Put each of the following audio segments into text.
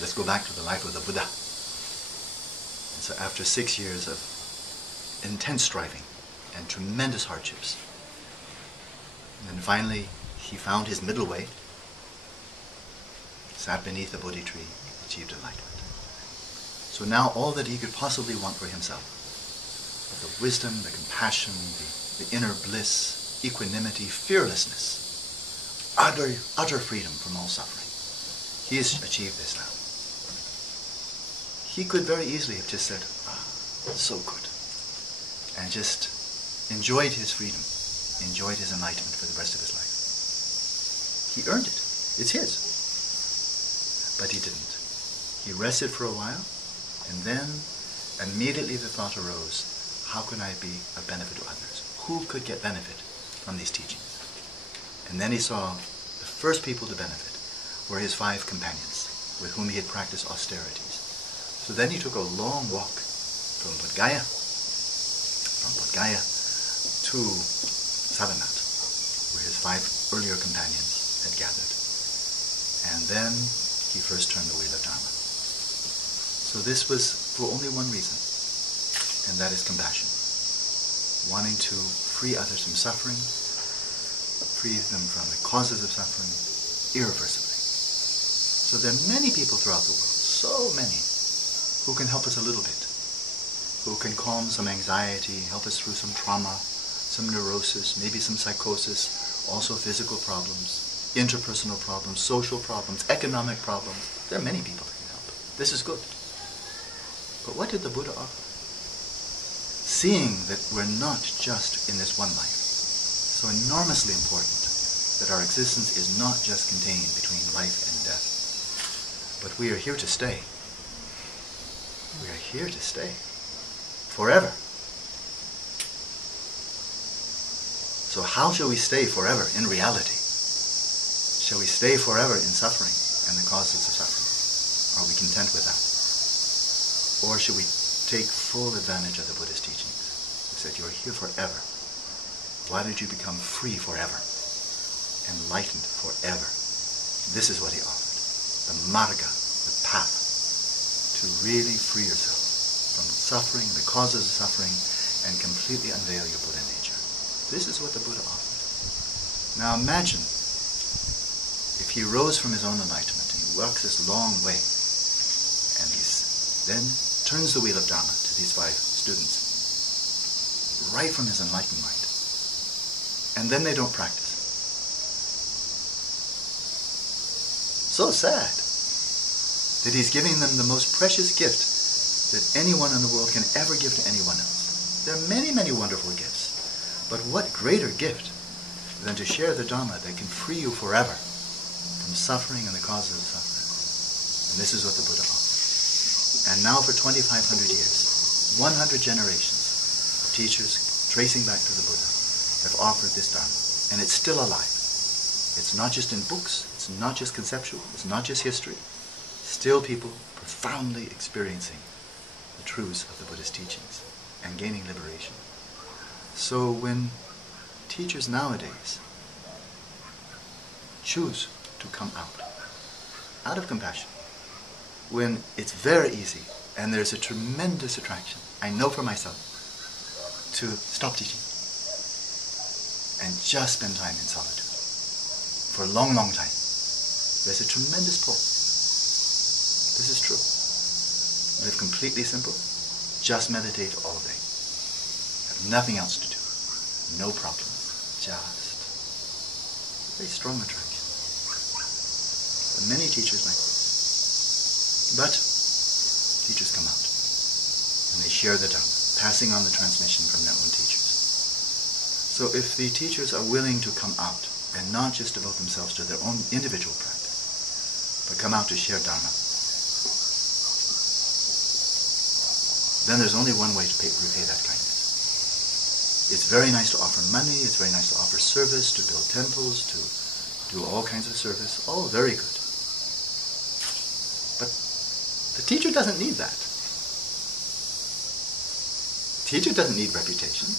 let's go back to the life of the Buddha. And so after 6 years of intense striving and tremendous hardships, and then finally he found his middle way, sat beneath the Bodhi tree, achieved enlightenment. So now all that he could possibly want for himself, the wisdom, the compassion, the inner bliss, equanimity, fearlessness, utter freedom from all suffering. He has achieved this now. He could very easily have just said, so good, and just enjoyed his freedom, enjoyed his enlightenment for the rest of his life. He earned it. It's his. But he didn't. He rested for a while, and then immediately the thought arose, how can I be of benefit to others? Who could get benefit from these teachings? And then he saw the first people to benefit were his 5 companions, with whom he had practiced austerities. So then he took a long walk from Bodh Gaya to Savannath, where his 5 earlier companions had gathered. And then he first turned the wheel of Dharma. So this was for only one reason, and that is compassion. Wanting to free others from suffering, free them from the causes of suffering, irreversibly. So there are many people throughout the world, so many, who can help us a little bit, who can calm some anxiety, help us through some trauma, some neurosis, maybe some psychosis, also physical problems, interpersonal problems, social problems, economic problems. There are many people that can help. This is good. But what did the Buddha offer? Seeing that we're not just in this one life, so enormously important that our existence is not just contained between life and death, but we are here to stay. We are here to stay forever. So how shall we stay forever in reality? Shall we stay forever in suffering and the causes of suffering? Are we content with that? Or should we take full advantage of the Buddha's teachings? He said, you're here forever. Why don't you become free forever? Enlightened forever. This is what he offered. The marga, the path, to really free yourself from suffering, the causes of suffering, and completely unveil your Buddha nature. This is what the Buddha offered. Now imagine if he rose from his own enlightenment and he walks this long way and he then turns the wheel of Dharma to these 5 students right from his enlightened mind, and then they don't practice. So sad that he's giving them the most precious gift that anyone in the world can ever give to anyone else. There are many, many wonderful gifts, but what greater gift than to share the Dharma that can free you forever from suffering and the causes of suffering. And this is what the Buddha offered. And now for 2,500 years, 100 generations of teachers tracing back to the Buddha have offered this Dharma. And it's still alive. It's not just in books, it's not just conceptual, it's not just history. Still people profoundly experiencing the truths of the Buddha's teachings and gaining liberation. So when teachers nowadays choose to come out of compassion, when it's very easy and there's a tremendous attraction, I know for myself, to stop teaching and just spend time in solitude for a long, long time. There's a tremendous pull. This is true. Live completely simple, just meditate all day. Have nothing else to do. No problems. Just very strong attraction. There are many teachers like this. But teachers come out and they share the Dharma, passing on the transmission from their own teachers. So if the teachers are willing to come out and not just devote themselves to their own individual practice, but come out to share Dharma, then there's only one way to repay that kindness. It's very nice to offer money, it's very nice to offer service, to build temples, to do all kinds of service, all very good. But the teacher doesn't need that. Teacher doesn't need reputation,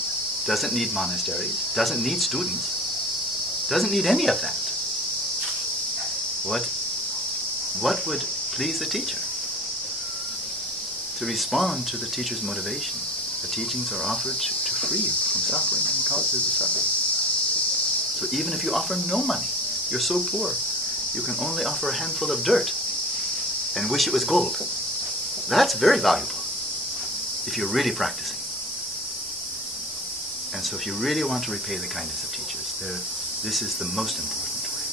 doesn't need monasteries, doesn't need students, doesn't need any of that. What would please the teacher, to respond to the teacher's motivation. The teachings are offered to free you from suffering and causes of suffering. So even if you offer no money, you're so poor, you can only offer a handful of dirt and wish it was gold. That's very valuable if you're really practicing. And so if you really want to repay the kindness of teachers, this is the most important way.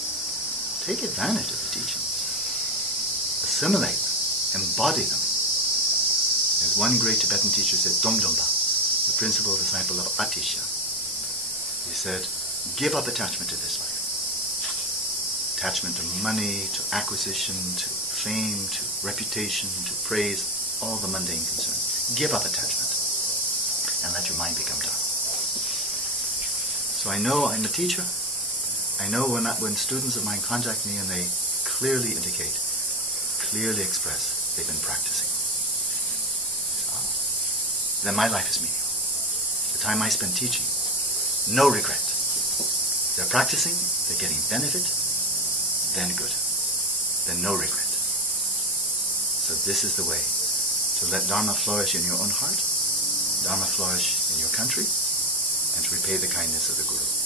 Take advantage of the teachings. Assimilate them. Embody them. As one great Tibetan teacher said, Domdompa, the principal disciple of Atisha, he said, give up attachment to this life. Attachment to money, to acquisition, to fame, to reputation, to praise, all the mundane concerns. Give up attachment and let your mind become Dharma. So I know I'm a teacher. I know when students of mine contact me and they clearly indicate, clearly express they've been practicing, then my life is meaningful. The time I spend teaching, no regret. They're practicing, they're getting benefit, then good. Then no regret. So this is the way to let Dharma flourish in your own heart, Dharma flourish in your country, and to repay the kindness of the Guru.